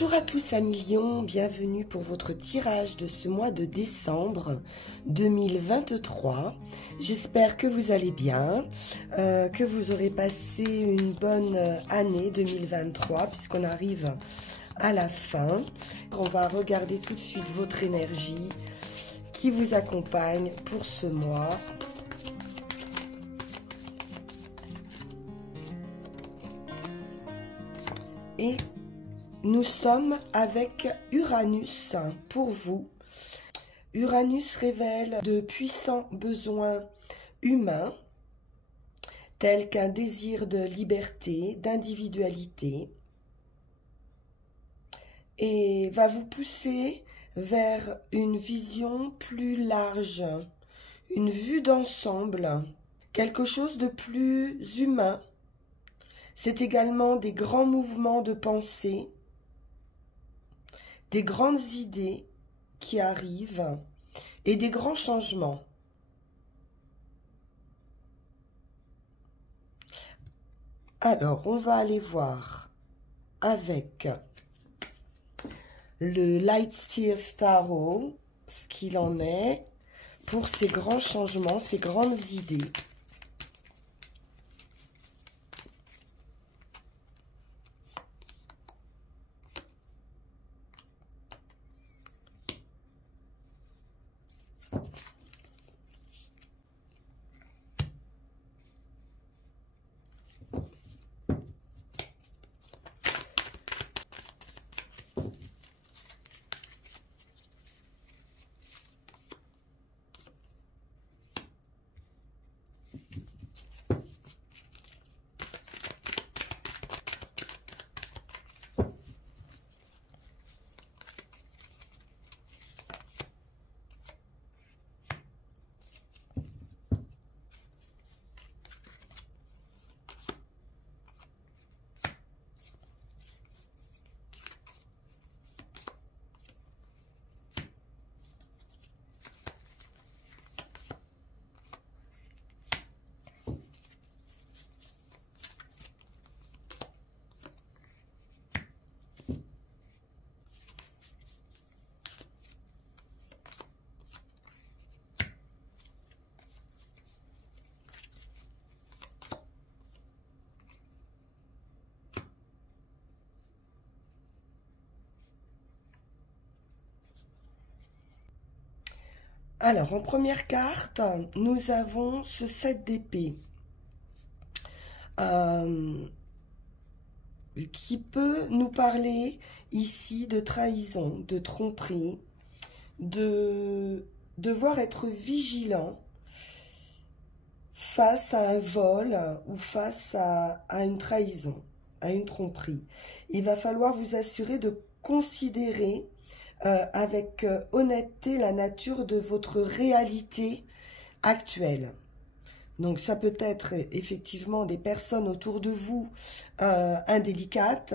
Bonjour à tous amis lions, bienvenue pour votre tirage de ce mois de décembre 2023. J'espère que vous allez bien, que vous aurez passé une bonne année 2023 puisqu'on arrive à la fin. On va regarder tout de suite votre énergie qui vous accompagne pour ce mois. Et nous sommes avec Uranus pour vous. Uranus révèle de puissants besoins humains, tels qu'un désir de liberté, d'individualité, et va vous pousser vers une vision plus large, une vue d'ensemble, quelque chose de plus humain. C'est également des grands mouvements de pensée, des grandes idées qui arrivent et des grands changements. Alors, on va aller voir avec le Lightsteer Tarot ce qu'il en est pour ces grands changements, ces grandes idées. Alors, en première carte, nous avons ce 7 d'épée qui peut nous parler ici de trahison, de tromperie, de devoir être vigilant face à un vol ou face à une trahison, à une tromperie. Il va falloir vous assurer de considérer avec honnêteté la nature de votre réalité actuelle. Donc ça peut être effectivement des personnes autour de vous indélicates,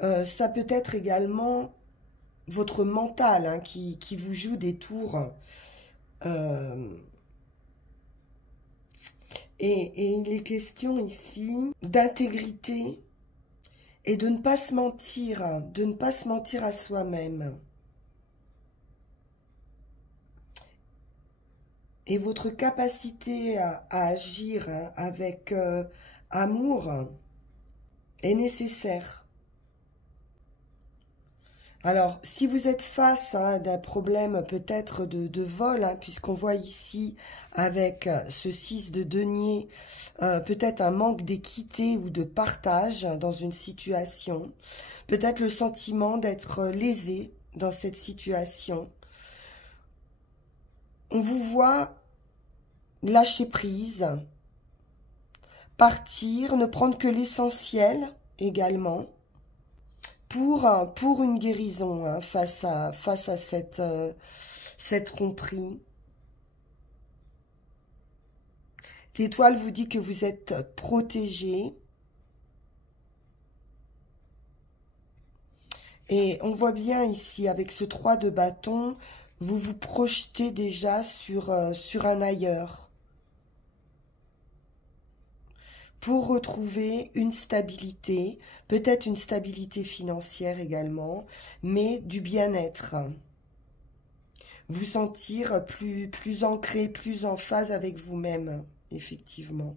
ça peut être également votre mental hein, qui vous joue des tours. Et il est question ici d'intégrité et de ne pas se mentir à soi-même. Et votre capacité à agir hein, avec amour est nécessaire. Alors, si vous êtes face hein, d'un problème peut-être de vol, hein, puisqu'on voit ici avec ce 6 de denier, peut-être un manque d'équité ou de partage dans une situation, peut-être le sentiment d'être lésé dans cette situation. On vous voit lâcher prise, partir, ne prendre que l'essentiel également pour une guérison hein, face à cette tromperie. L'étoile vous dit que vous êtes protégé. Et on voit bien ici avec ce 3 de bâton, vous vous projetez déjà sur un ailleurs. pour retrouver une stabilité, peut-être une stabilité financière également, mais du bien-être. Vous sentir plus ancré, plus en phase avec vous-même, effectivement.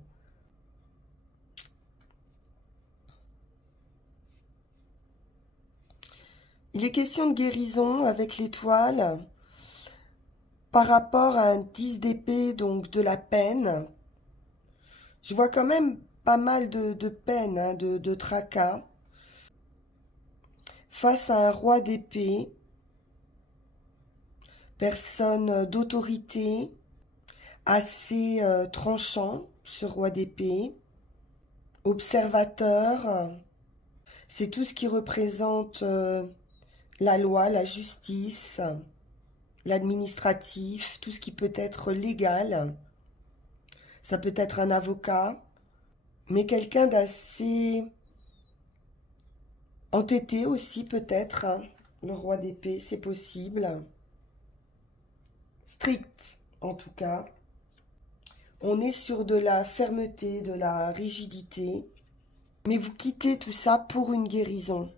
Il est question de guérison avec l'étoile par rapport à un 10 d'épée, donc de la peine. Je vois quand même pas mal de peine, hein, de tracas, face à un roi d'épée, personne d'autorité, assez tranchant, ce roi d'épée, observateur, c'est tout ce qui représente la loi, la justice, l'administratif, tout ce qui peut être légal. Ça peut être un avocat, mais quelqu'un d'assez entêté aussi peut-être, hein. Le roi d'épée, c'est possible. Strict, en tout cas. On est sur de la fermeté, de la rigidité. Mais vous quittez tout ça pour une guérison.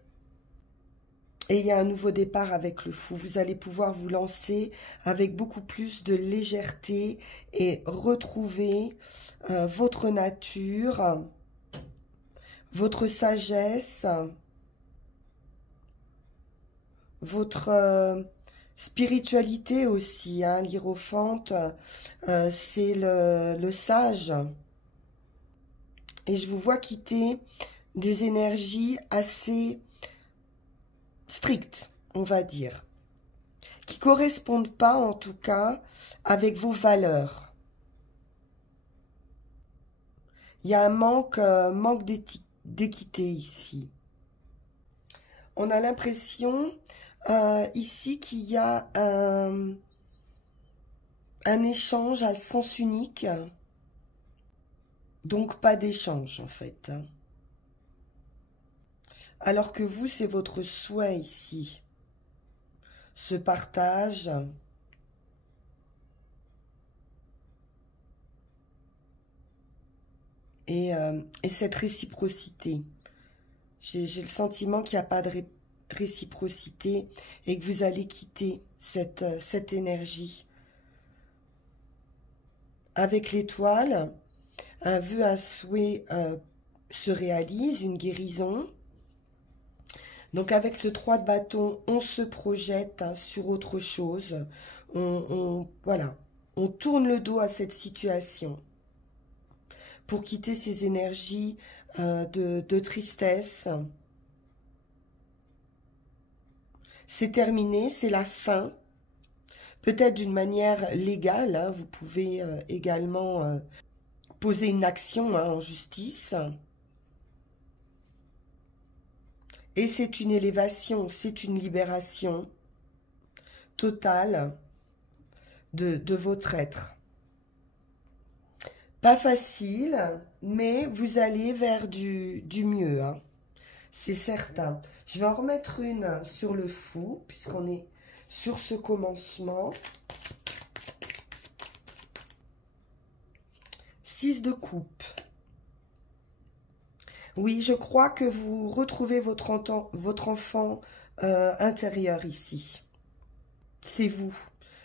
Et il y a un nouveau départ avec le fou. Vous allez pouvoir vous lancer avec beaucoup plus de légèreté et retrouver votre nature, votre sagesse, votre spiritualité aussi. Hein. L'hiérophante, c'est le sage. Et je vous vois quitter des énergies assez strictes, on va dire, qui ne correspondent pas en tout cas avec vos valeurs. Il y a un manque d'équité ici. On a l'impression ici qu'il y a un échange à sens unique, donc pas d'échange en fait. Alors que vous, c'est votre souhait ici. Ce partage. Et cette réciprocité. J'ai le sentiment qu'il n'y a pas de réciprocité et que vous allez quitter cette énergie. Avec l'étoile, un vœu, un souhait se réalise, une guérison. Donc avec ce 3 de bâton, on se projette hein, sur autre chose. Voilà, on tourne le dos à cette situation pour quitter ces énergies de tristesse. C'est terminé, c'est la fin. Peut-être d'une manière légale, hein, vous pouvez également poser une action hein, en justice. Et c'est une élévation, c'est une libération totale de votre être. Pas facile, mais vous allez vers du mieux, hein. C'est certain. Je vais en remettre une sur le fou, puisqu'on est sur ce commencement. 6 de coupe. Oui, je crois que vous retrouvez votre enfant intérieur ici. C'est vous.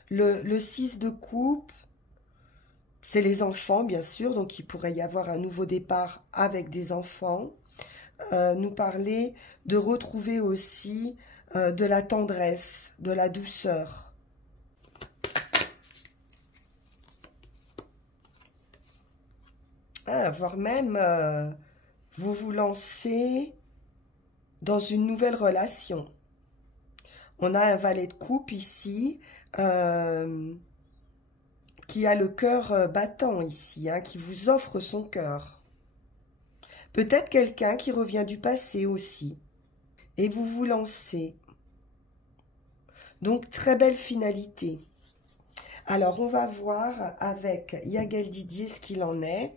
Le 6 de coupe, c'est les enfants, bien sûr. Donc, il pourrait y avoir un nouveau départ avec des enfants. Nous parler de retrouver aussi de la tendresse, de la douceur. Ah, voire même vous lancez dans une nouvelle relation. On a un valet de coupe ici qui a le cœur battant ici, hein, qui vous offre son cœur. Peut-être quelqu'un qui revient du passé aussi. Et vous vous lancez. Donc, très belle finalité. Alors, on va voir avec Yael Didier ce qu'il en est.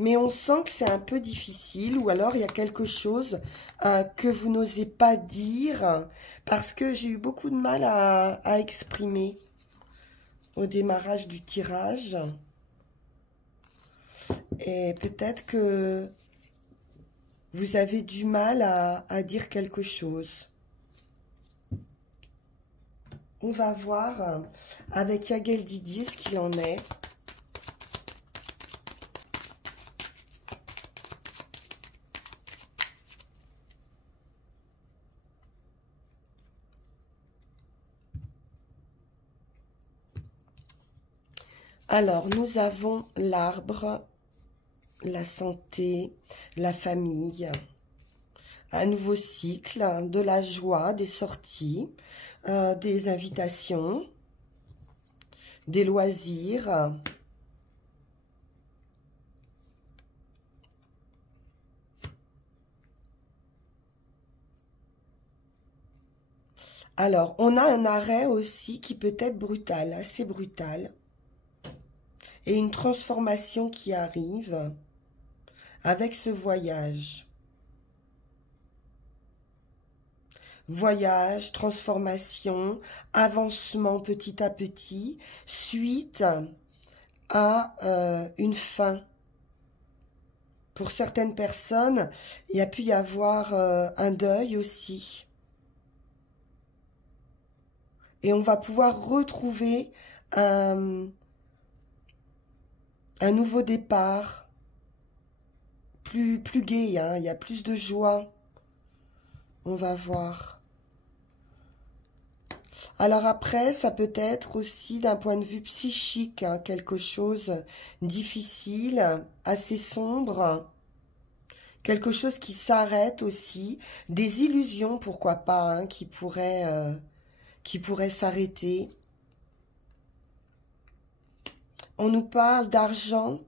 Mais on sent que c'est un peu difficile. Ou alors, il y a quelque chose que vous n'osez pas dire. Parce que j'ai eu beaucoup de mal à exprimer au démarrage du tirage. Et peut-être que vous avez du mal à dire quelque chose. On va voir avec Yagel Didi ce qu'il en est. Alors, nous avons l'arbre, la santé, la famille, un nouveau cycle, de la joie, des sorties, des invitations, des loisirs. Alors, on a un arrêt aussi qui peut être brutal, assez brutal. Et une transformation qui arrive avec ce voyage. Voyage, transformation, avancement petit à petit, suite à une fin. Pour certaines personnes, il y a pu y avoir un deuil aussi. Et on va pouvoir retrouver un nouveau départ, plus gai, hein, il y a plus de joie. On va voir. Alors après, ça peut être aussi d'un point de vue psychique, hein, quelque chose difficile, assez sombre, quelque chose qui s'arrête aussi, des illusions, pourquoi pas, hein, qui pourraient s'arrêter. On nous parle d'argent,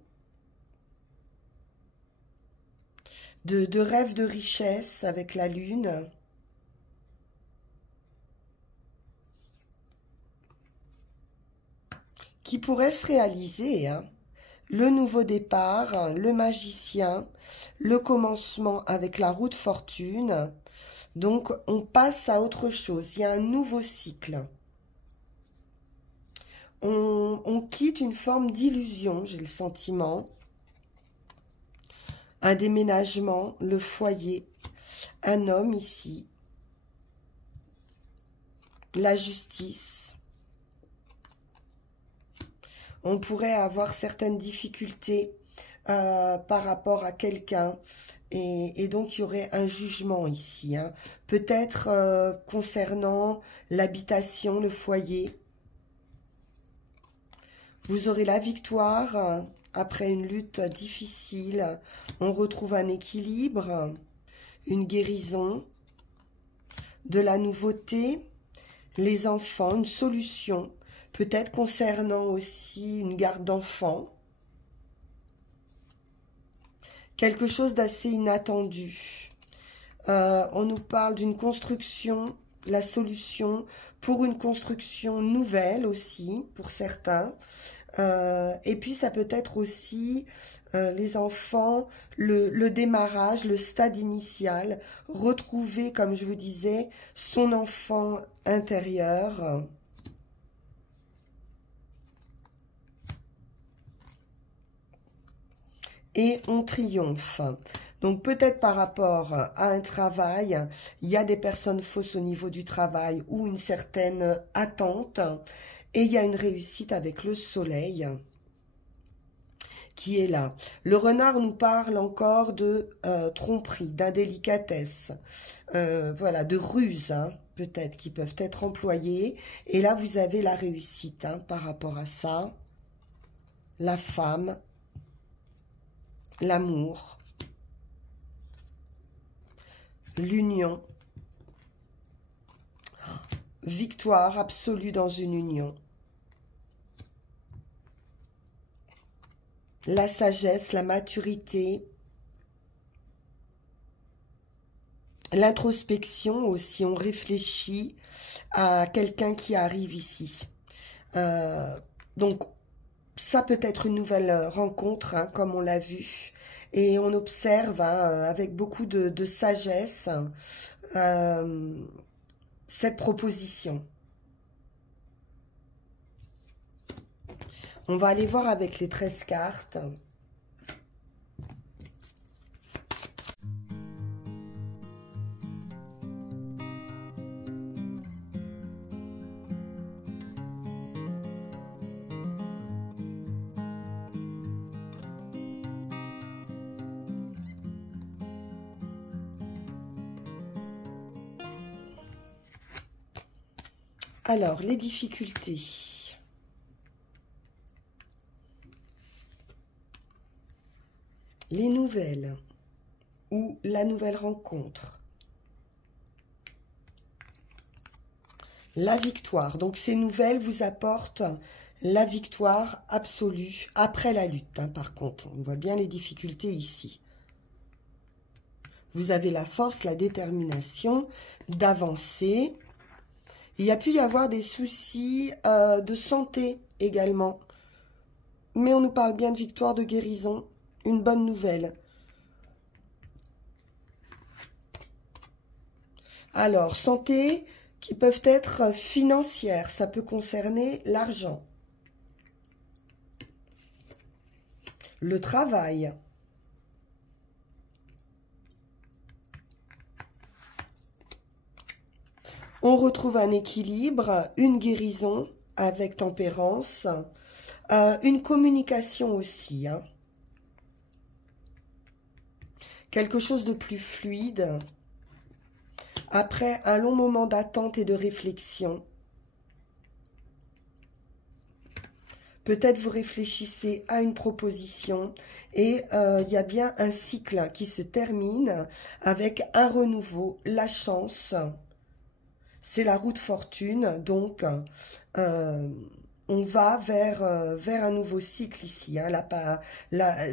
de rêve de richesse avec la lune. Qui pourrait se réaliser, hein. Le nouveau départ, le magicien, le commencement avec la roue de fortune. Donc, on passe à autre chose. Il y a un nouveau cycle. On quitte une forme d'illusion, j'ai le sentiment. Un déménagement, le foyer, un homme ici, la justice. On pourrait avoir certaines difficultés par rapport à quelqu'un et donc il y aurait un jugement ici, hein. Peut-être concernant l'habitation, le foyer. Vous aurez la victoire après une lutte difficile. On retrouve un équilibre, une guérison, de la nouveauté, les enfants, une solution. Peut-être concernant aussi une garde d'enfants. Quelque chose d'assez inattendu. On nous parle d'une construction, la solution pour une construction nouvelle aussi, pour certains. Et puis ça peut être aussi les enfants, le démarrage, le stade initial, retrouver, comme je vous disais, son enfant intérieur. Et on triomphe. Donc peut-être par rapport à un travail, il y a des personnes fausses au niveau du travail ou une certaine attente. Et il y a une réussite avec le soleil qui est là. Le renard nous parle encore de tromperie, d'indélicatesse, voilà, de ruse, hein, peut-être, qui peuvent être employées. Et là, vous avez la réussite, hein, par rapport à ça. La femme, l'amour, l'union, victoire absolue dans une union, la sagesse, la maturité, l'introspection aussi, on réfléchit à quelqu'un qui arrive ici. Donc, ça peut être une nouvelle rencontre, hein, comme on l'a vu. Et on observe hein, avec beaucoup de sagesse cette proposition. On va aller voir avec les 13 cartes. Alors, les difficultés. Les nouvelles ou la nouvelle rencontre. La victoire. Donc, ces nouvelles vous apportent la victoire absolue après la lutte. Hein, par contre, on voit bien les difficultés ici. Vous avez la force, la détermination d'avancer. Il y a pu y avoir des soucis de santé également. Mais on nous parle bien de victoire, de guérison. Une bonne nouvelle. Alors, santé qui peuvent être financières. Ça peut concerner l'argent. Le travail. On retrouve un équilibre, une guérison avec tempérance, une communication aussi. Hein. Quelque chose de plus fluide. Après un long moment d'attente et de réflexion, peut-être vous réfléchissez à une proposition et il y a bien un cycle qui se termine avec un renouveau, la chance. C'est la roue de fortune, donc on va vers un nouveau cycle ici. Hein.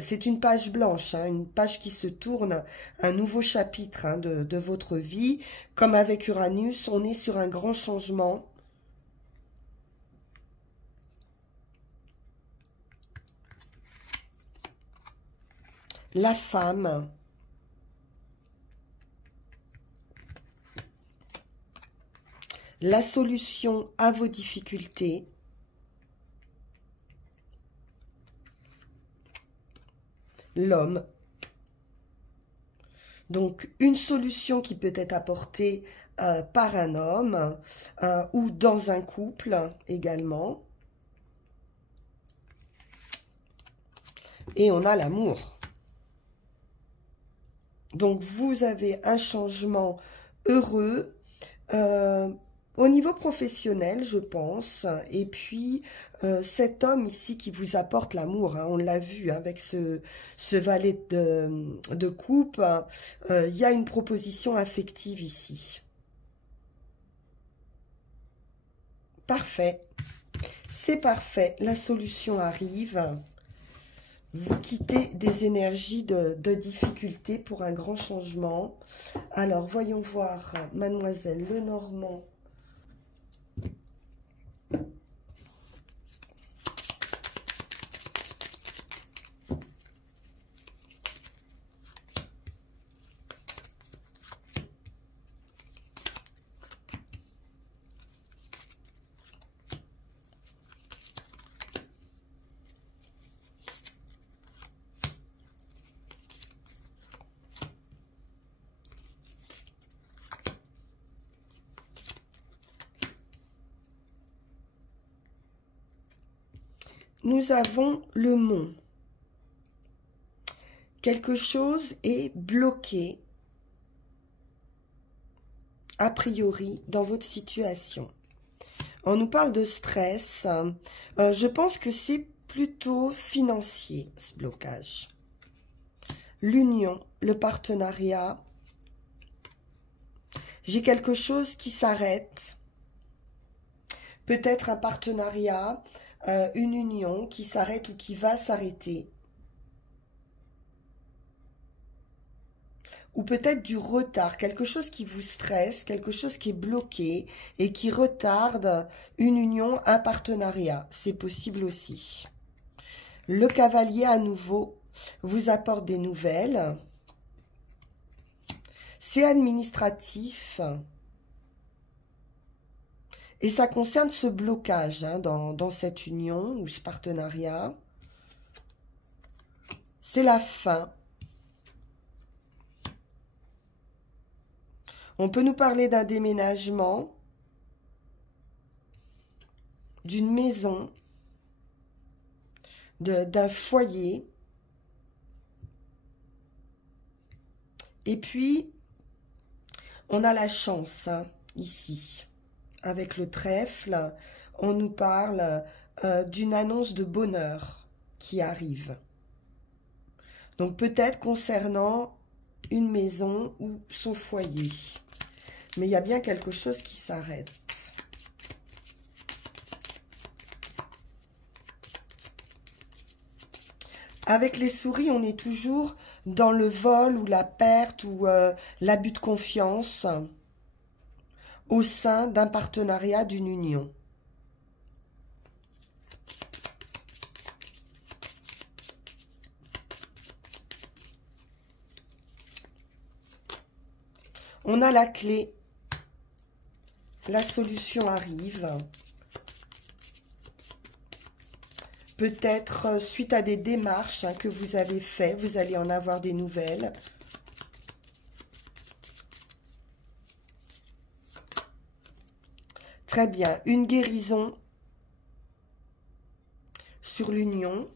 C'est une page blanche, hein, une page qui se tourne, un nouveau chapitre hein, de votre vie. Comme avec Uranus, on est sur un grand changement. La femme. La solution à vos difficultés. L'homme. Donc, une solution qui peut être apportée par un homme ou dans un couple également. Et on a l'amour. Donc, vous avez un changement heureux au niveau professionnel, je pense. Et puis, cet homme ici qui vous apporte l'amour, hein, on l'a vu avec ce valet de coupe, il y a une proposition affective ici. Parfait. C'est parfait. La solution arrive. Vous quittez des énergies de difficulté pour un grand changement. Alors, voyons voir Mademoiselle Lenormand. Nous avons le mont. Quelque chose est bloqué, a priori, dans votre situation. On nous parle de stress. Je pense que c'est plutôt financier, ce blocage. L'union, le partenariat. J'ai quelque chose qui s'arrête. Peut-être un partenariat, une union qui s'arrête ou qui va s'arrêter. Ou peut-être du retard, quelque chose qui vous stresse, quelque chose qui est bloqué et qui retarde une union, un partenariat. C'est possible aussi. Le cavalier, à nouveau, vous apporte des nouvelles. C'est administratif. Et ça concerne ce blocage hein, dans cette union ou ce partenariat. C'est la fin. On peut nous parler d'un déménagement, d'une maison, d'un foyer. Et puis, on a la chance hein, ici. avec le trèfle, on nous parle d'une annonce de bonheur qui arrive. Donc peut-être concernant une maison ou son foyer. Mais il y a bien quelque chose qui s'arrête. Avec les souris, on est toujours dans le vol ou la perte ou l'abus de confiance au sein d'un partenariat, d'une union. On a la clé. La solution arrive. Peut-être suite à des démarches que vous avez faites, vous allez en avoir des nouvelles. Très bien. Une guérison sur l'union.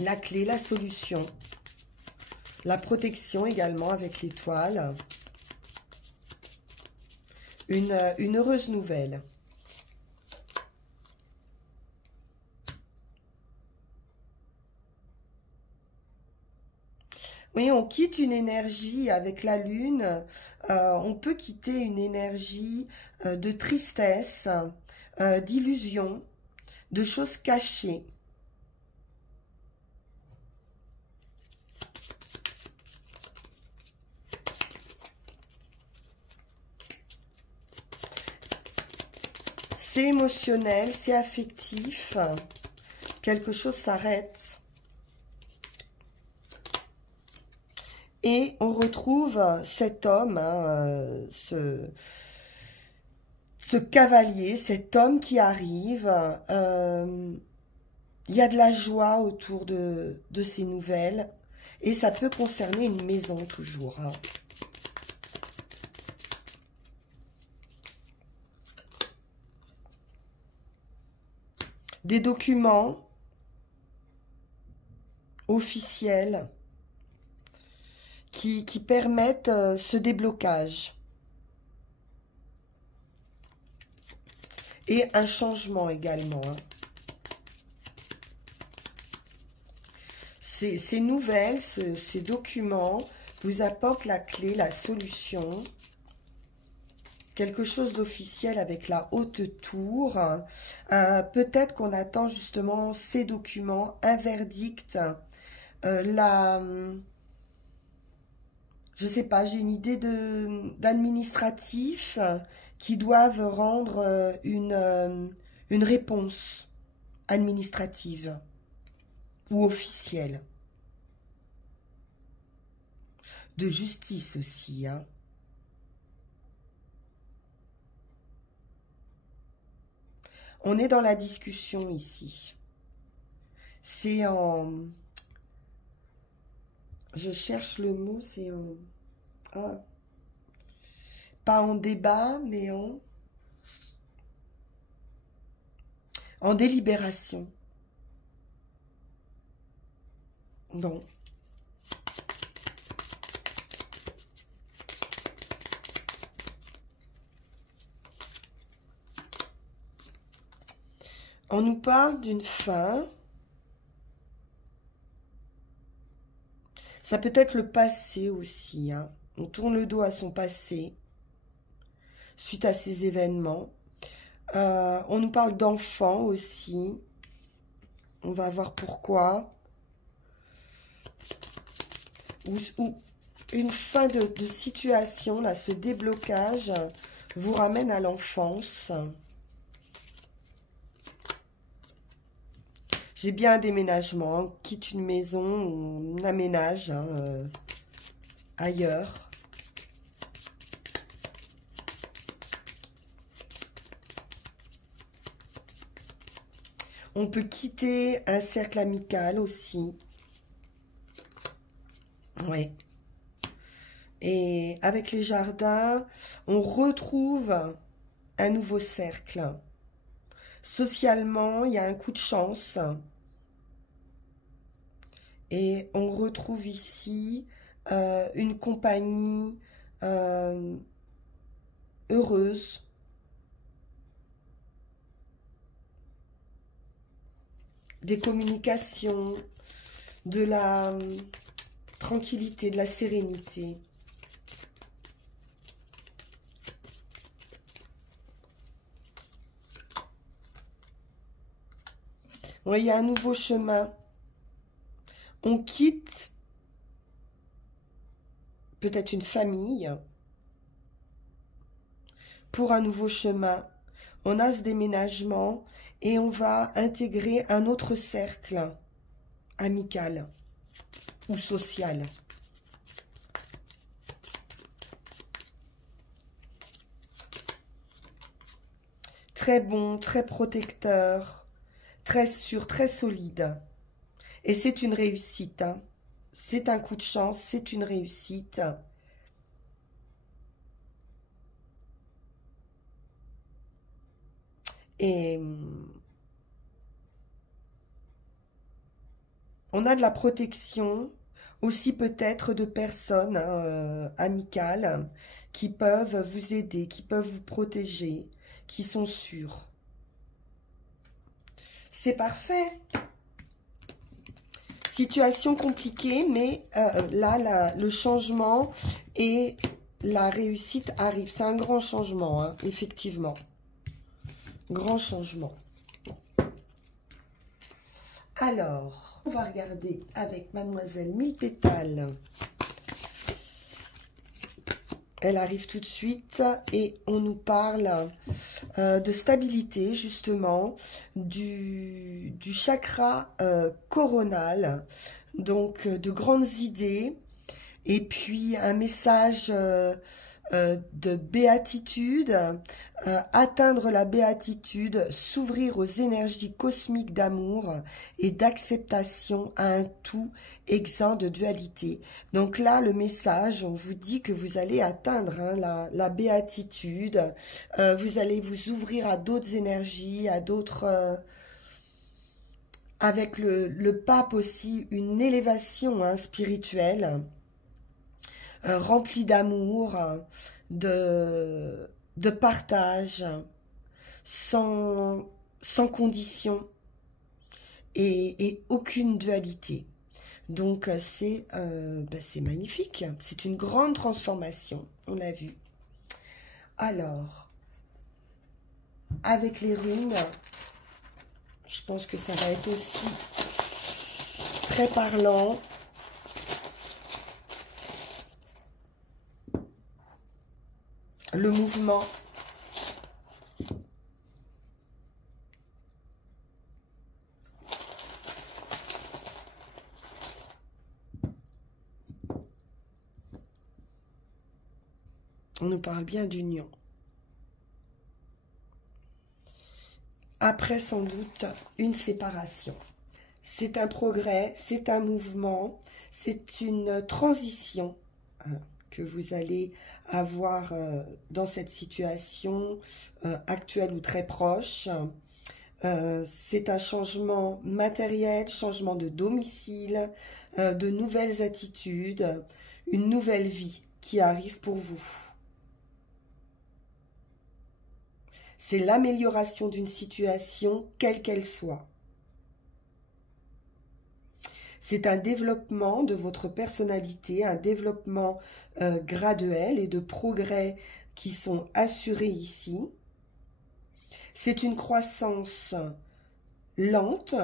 La clé, la solution. La protection également avec l'étoile. Une heureuse nouvelle. Oui, on quitte une énergie avec la lune. On peut quitter une énergie de tristesse, d'illusion, de choses cachées. C'est émotionnel, c'est affectif. Quelque chose s'arrête. Et on retrouve cet homme, ce cavalier, cet homme qui arrive. Il y a de la joie autour de ces nouvelles. Et ça peut concerner une maison toujours. Des documents officiels qui permettent ce déblocage. Et un changement également. Ces nouvelles, ces documents vous apportent la clé, la solution. Quelque chose d'officiel avec la haute tour. Peut-être qu'on attend justement ces documents, un verdict, je sais pas, j'ai une idée d'administratifs qui doivent rendre une réponse administrative ou officielle. De justice aussi, hein. On est dans la discussion ici. C'est en... Je cherche le mot, c'est en... Ah. Pas en débat, mais en délibération. Non. On nous parle d'une fin. Ça peut être le passé aussi, hein. On tourne le dos à son passé suite à ces événements. On nous parle d'enfants aussi. On va voir pourquoi. Ou une fin de situation, là, ce déblocage vous ramène à l'enfance. J'ai bien un déménagement, hein. On quitte une maison, on aménage ailleurs. On peut quitter un cercle amical aussi. Ouais. Et avec les jardins, on retrouve un nouveau cercle. Socialement, il y a un coup de chance. Et on retrouve ici une compagnie heureuse. des communications, de la tranquillité, de la sérénité. Oui, il y a un nouveau chemin. On quitte peut-être une famille pour un nouveau chemin. On a ce déménagement et on va intégrer un autre cercle amical ou social. Très bon, très protecteur, très sûr, très solide. Et c'est une réussite, hein. C'est un coup de chance, c'est une réussite. Et on a de la protection, aussi peut-être de personnes hein, amicales qui peuvent vous aider, qui peuvent vous protéger, qui sont sûres. C'est parfait. Situation compliquée, mais là, le changement et la réussite arrivent. C'est un grand changement, hein, effectivement. Grand changement. Alors, on va regarder avec Mademoiselle Mille Pétales. Elle arrive tout de suite et on nous parle de stabilité, justement, du chakra coronal, donc de grandes idées, et puis un message de béatitude, atteindre la béatitude, s'ouvrir aux énergies cosmiques d'amour et d'acceptation à un tout exempt de dualité. Donc là, le message, on vous dit que vous allez atteindre hein, la béatitude, vous allez vous ouvrir à d'autres énergies, à d'autres... avec le pape aussi, une élévation hein, spirituelle, remplie d'amour, de partage, sans condition et aucune dualité. Donc c'est magnifique, c'est une grande transformation, on l'a vu. Alors, avec les runes, je pense que ça va être aussi très parlant. Le mouvement. On nous parle bien d'union. Après, sans doute, une séparation. C'est un progrès, c'est un mouvement, c'est une transition que vous allez avoir dans cette situation actuelle ou très proche. C'est un changement matériel, changement de domicile, de nouvelles attitudes, une nouvelle vie qui arrive pour vous. C'est l'amélioration d'une situation, quelle qu'elle soit. C'est un développement de votre personnalité, un développement graduel et de progrès qui sont assurés ici. C'est une croissance lente,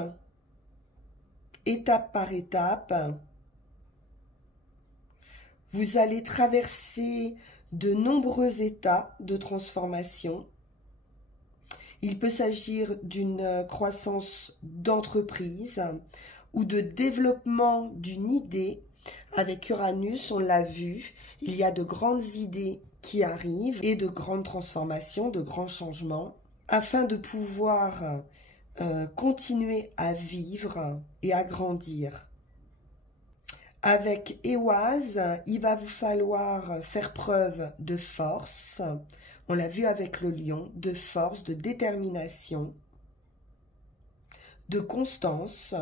étape par étape. Vous allez traverser de nombreux états de transformation. Il peut s'agir d'une croissance d'entreprise ou de développement d'une idée. Avec Uranus, on l'a vu, il y a de grandes idées qui arrivent et de grandes transformations, de grands changements, afin de pouvoir continuer à vivre et à grandir. Avec Éoise, il va vous falloir faire preuve de force. On l'a vu avec le lion, de force, de détermination, de constance.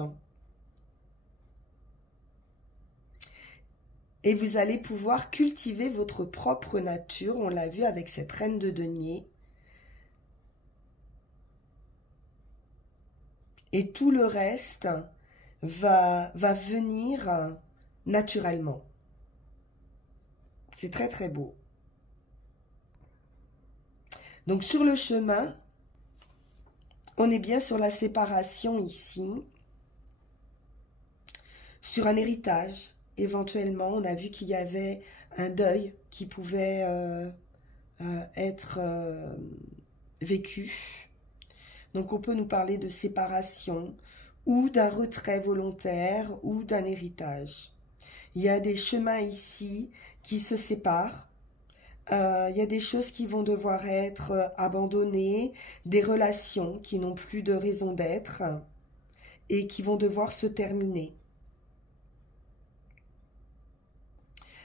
Et vous allez pouvoir cultiver votre propre nature. On l'a vu avec cette reine de denier. et tout le reste va venir naturellement. C'est très très beau. Donc sur le chemin, on est bien sur la séparation ici, sur un héritage. Éventuellement, on a vu qu'il y avait un deuil qui pouvait être vécu. Donc on peut nous parler de séparation ou d'un retrait volontaire ou d'un héritage. Il y a des chemins ici qui se séparent. Il y a des choses qui vont devoir être abandonnées, des relations qui n'ont plus de raison d'être et qui vont devoir se terminer.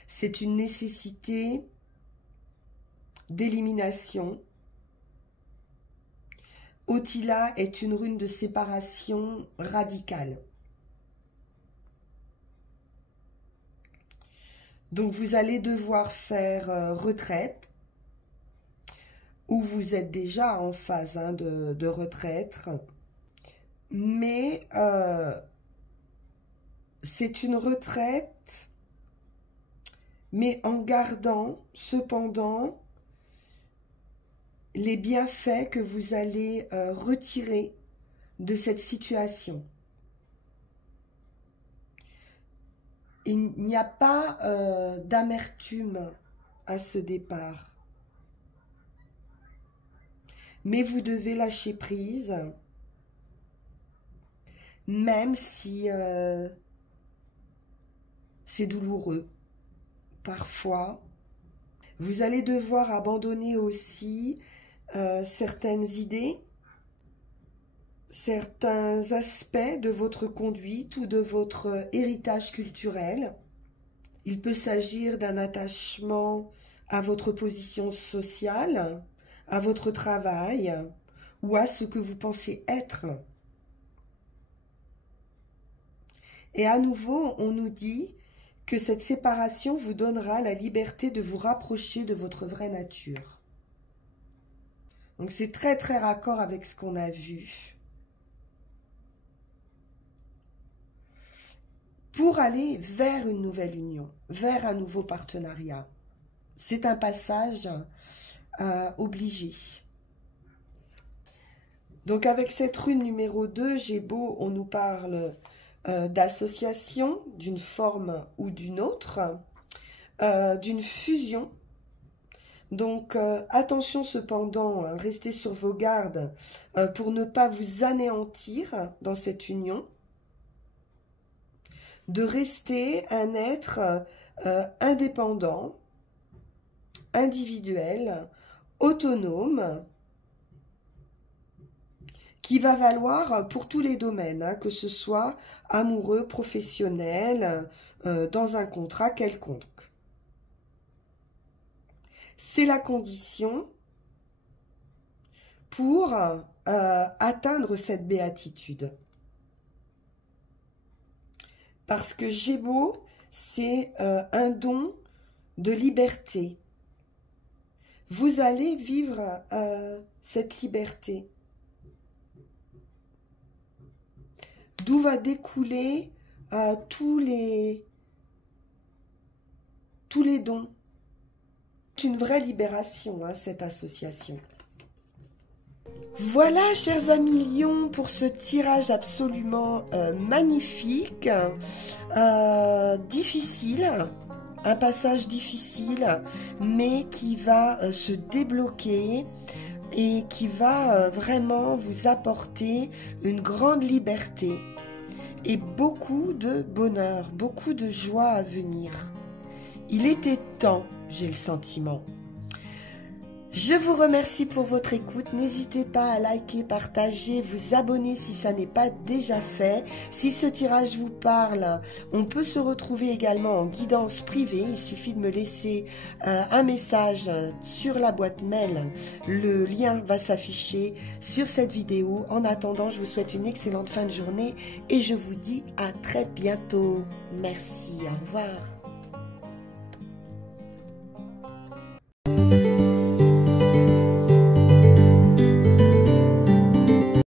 C'est une nécessité d'élimination. Otila est une rune de séparation radicale. Donc vous allez devoir faire retraite, ou vous êtes déjà en phase de retraite, mais c'est une retraite, mais en gardant cependant les bienfaits que vous allez retirer de cette situation. Il n'y a pas d'amertume à ce départ. Mais vous devez lâcher prise, même si c'est douloureux. Parfois, vous allez devoir abandonner aussi certaines idées, certains aspects de votre conduite ou de votre héritage culturel. Il peut s'agir d'un attachement à votre position sociale, à votre travail ou à ce que vous pensez être. Et à nouveau, on nous dit que cette séparation vous donnera la liberté de vous rapprocher de votre vraie nature. Donc c'est très très raccord avec ce qu'on a vu. Pour aller vers une nouvelle union, vers un nouveau partenariat. C'est un passage obligé. Donc avec cette rune numéro 2, Gémeaux, on nous parle d'association, d'une forme ou d'une autre, d'une fusion. Donc attention cependant, restez sur vos gardes pour ne pas vous anéantir dans cette union. De rester un être indépendant, individuel, autonome, qui va valoir pour tous les domaines, hein, que ce soit amoureux, professionnel, dans un contrat quelconque. C'est la condition pour atteindre cette béatitude. Parce que Gémeaux, c'est un don de liberté. Vous allez vivre cette liberté. D'où va découler tous les dons. C'est une vraie libération, hein, cette association. Voilà, chers amis lions, pour ce tirage absolument magnifique, difficile, un passage difficile, mais qui va se débloquer et qui va vraiment vous apporter une grande liberté et beaucoup de bonheur, beaucoup de joie à venir. Il était temps, j'ai le sentiment. Je vous remercie pour votre écoute. N'hésitez pas à liker, partager, vous abonner si ça n'est pas déjà fait. Si ce tirage vous parle, on peut se retrouver également en guidance privée. Il suffit de me laisser un message sur la boîte mail. Le lien va s'afficher sur cette vidéo. En attendant, je vous souhaite une excellente fin de journée et je vous dis à très bientôt. Merci, au revoir.